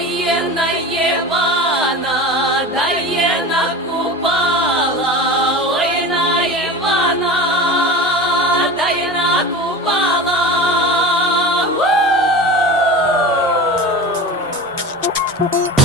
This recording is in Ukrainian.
Ой, на Івана, дає на Купала, ой, на Івана, дає на Купала. У!